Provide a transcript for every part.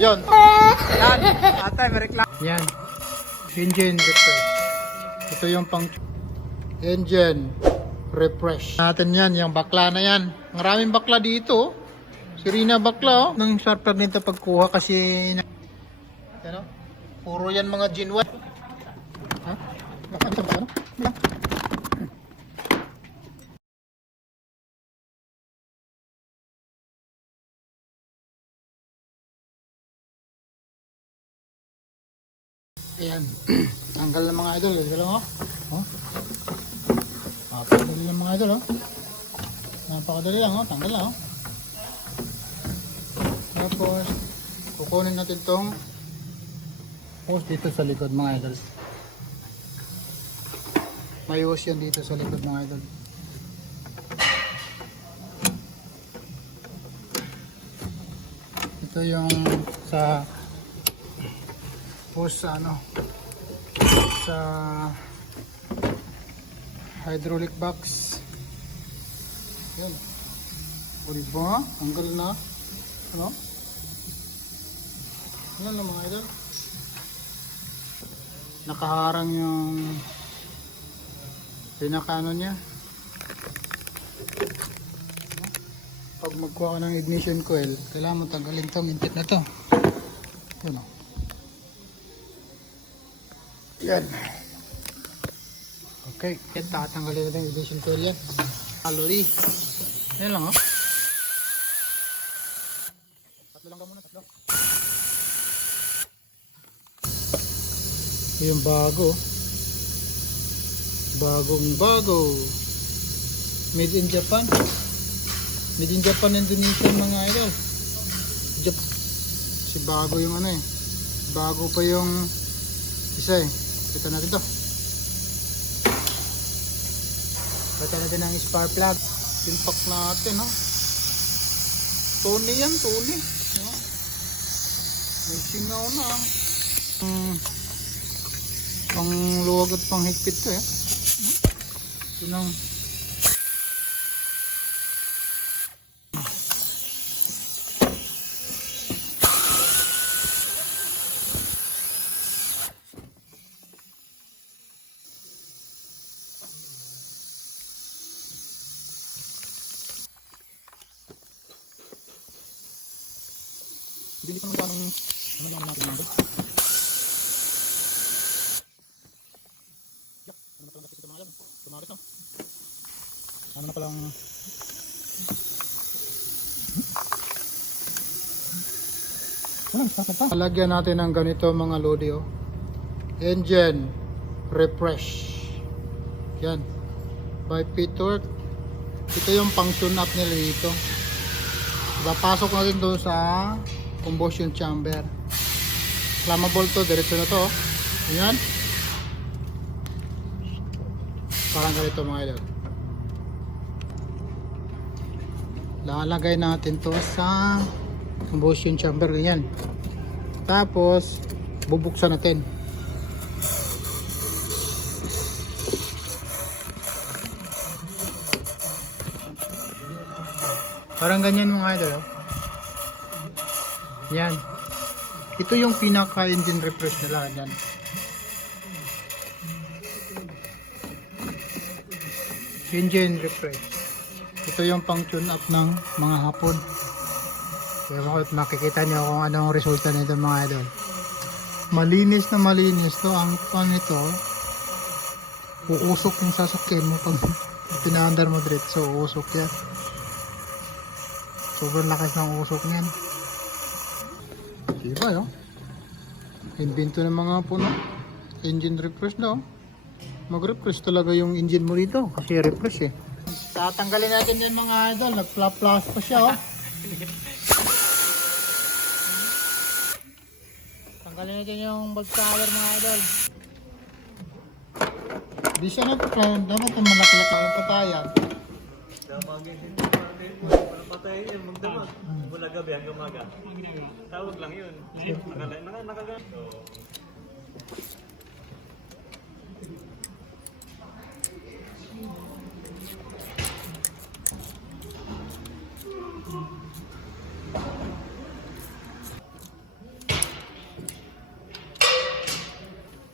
Yun. Yan. Atay, merekla. Yan. Engine refresh. Ito yung pang engine refresh. Natin yan, yung bakla na yan. Maraming bakla dito. Sirina bakla, oh. Nang sharper nito pagkuha kasi ano? Puro yan mga Gen 1. Ha? Ano? Ayan. Tanggal ng mga idol. Ito lang, oh. Oh. Napakadali ng mga idol, oh. Napakadali lang, oh. Tanggal lang, oh. Tapos, kukunin natin tong hose dito sa likod, mga idol. May hose yan dito sa likod, mga idol. Ito yung sa hose sa ano, sa hydraulic box. Yan. O diba? Tanggal na. Ano? Yan lang, mga idol. Nakaharang yung pinaka-ano niya. Pag magkuha ka ng ignition coil, kailangan mo tanggalin itong intit na to. Yun, o. Yan. Okay. Yan, tatanggalin natin yung ignition coil yan. Calorie. Yan lang, o. Tatlo lang ka muna, tatlo. Yung bago. Bagong bago. Made in Japan. Made in Japan, Indonesia, mga idol. Si bago yung ano eh. Bago pa yung isa eh. Kita natin to. Kita natin ang spark plug. Impact natin, no? Tony yan, Tony. No? May singaw na. Pang luwag at pang higpit to eh. Ito lang. Hindi ko naman ano lang natin number. Yak, ano na palang kasi ito mga yan. Tumakit no. Ano na palang Lagyan natin ng ganito mga lodi, oh. Engine refresh. Yan. By P-Torque. Ito yung pang tune up nila dito. Papasok natin doon sa combustion chamber. Flammable to, diretso na to. Ayan. Parang ganito, mga idol. Lalagay natin to sa combustion chamber. Ayan. Tapos bubuksan natin. Parang ganyan, mga idol, oh. Yan. Ito yung pinaka engine refresh nila. Yan. Engine refresh. Ito yung pang tune up ng mga hapon. Kaya makikita nyo kung anong resulta nito, mga idol. Malinis na malinis to. Ang pan nito, uusok yung sasakyan mo pag pinaandar mo diretso. Uusok yan. Sobrang lakas ng usok niyan. Diba, no? Invento ng mga puno. Engine refresh daw. Mag-refresh talaga yung engine mo dito. Kasi refresh eh. Tatanggalin natin yan, mga idol. Nag-flap-flash pa siya, oh. Tanggalin natin yung bag cover, mga idol. Di siya nagpa-plan. Dapat ang malaki-laki ang patayan. Patay yun, magdamag. Mula gabi hanggang maga. Tawag lang yun. Nakaga.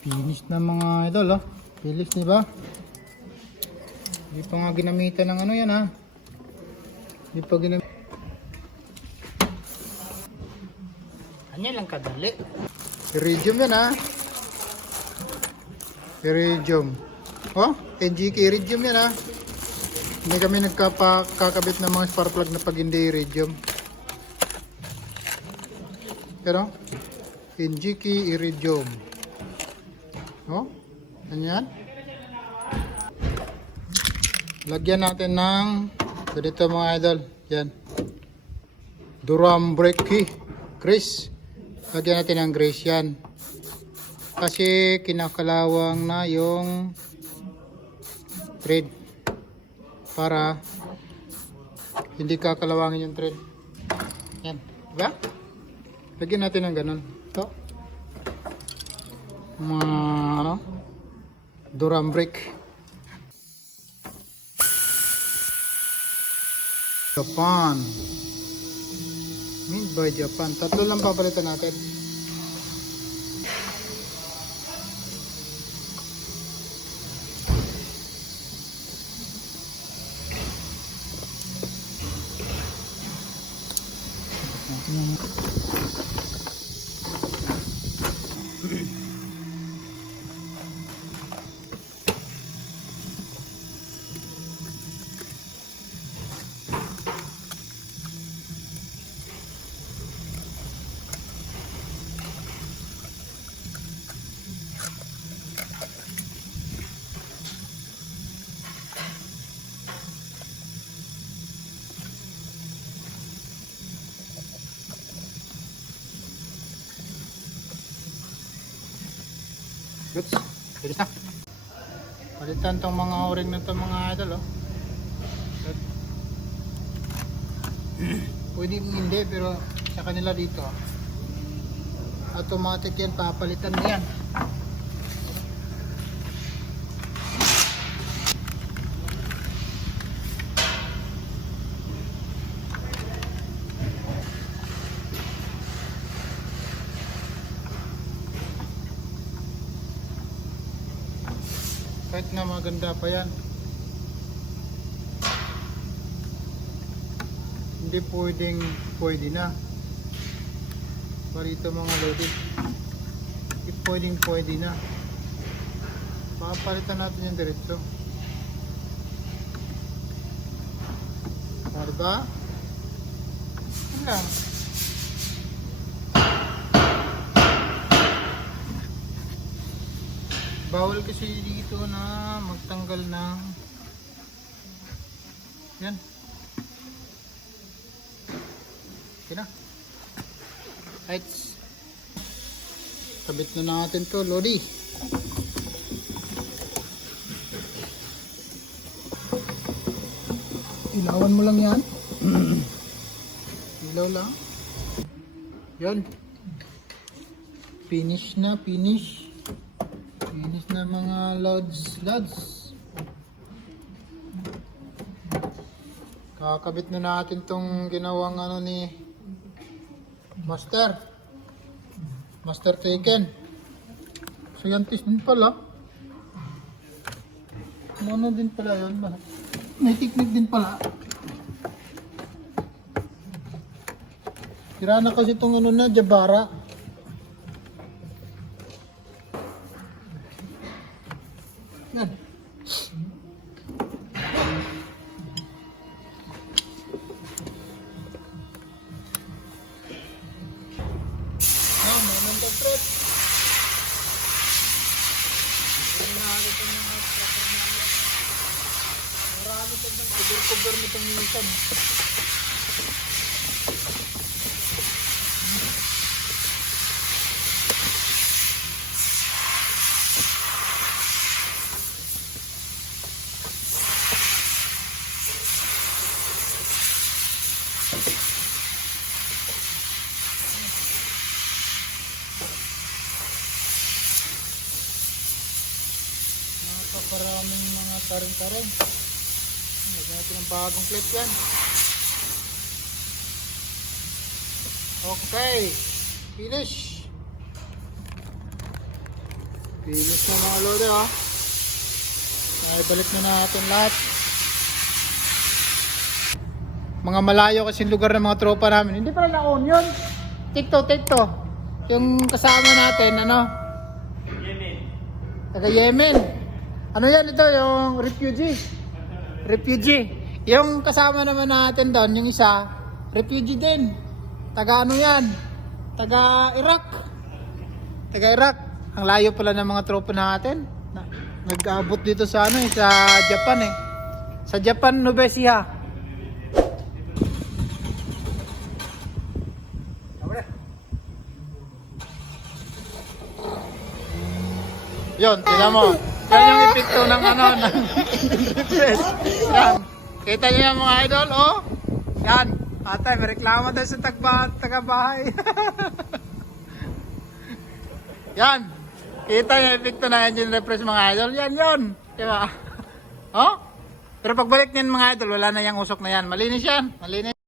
Finish na mga idol, oh. Finish, di ba? Hindi pa nga ginamitan ng ano yan, ha. Hindi pa ginamitan. Kanya lang kadali. Iridium yan, ha. Iridium. Oh, NGK iridium yan, ha. Hindi kami nagkakabit ng mga spark plug na pag hindi iridium. Pero, NGK iridium. Oh, ganyan. Lagyan natin ng ganito mga idol. Yan. Drum brake key. Grease. Lagyan natin ng grease yan. Kasi kinakalawang na yung thread. Para hindi kakalawangin yung thread. Yan. Diba? Lagyan natin ng ganun. Ito. Mga ano? Drum brake. Japan. Made by Japan. Tatlo lang papalitan natin. Goods. Bilis na. Palitan tong mga o-ring na to mga idol, oh. Pwede hindi pero sa kanila dito automatic yan, papalitan mo yan. Kahit na maganda pa yan, hindi pwede na. Parito mga loaded, hindi pwede na. Papalitan natin yung diretso. O, diba? Yan lang. Bawal kasi dito na magtanggal ng yan. Okay na. Lights. Kabit na natin to, Lodi. Ilawan mo lang yan. Ilaw lang. Yan. Finish na, finish. Finish na mga loads. Kakabit na natin tong ginawang ano ni Master Taken. Scientist din pala. Ano din pala yun? May technique din pala. Tira na kasi itong ano na, Jabara. Yan. May thread. Marami sa ng cover nitong minsan. Napakaraming mga taring-taring. Lagyan natin ng bagong clip yan. Okay. Finish. Finish na mga lodi, oh. Balik na natin lahat. Mga malayo kasi lugar ng mga tropa namin. Hindi pala na-on yun. Tikto. Yung kasama natin, ano? Yemen. Taga Yemen. Ano yan ito? Yung refugee. Yung kasama naman natin doon, yung isa, refugee din. Taga ano yan? Taga Iraq. Ang layo pala ng mga tropa natin. Nag-abot dito sa ano sa Japan eh. Sa Japan, Nueva Ecija. Yon, tingnan mo. Yan yung epekto ng ano, ng refresh. Yan. Kita niyo yan mga idol, oh. Yan. Atay, may reklamo tayo sa taga-bahay. Yan. Kita niyo yung epekto ng engine refresh mga idol. Yan yun. Diba? Oh? Pero pagbalik niyan mga idol, wala na yung usok na yan. Malinis yan. Malinis.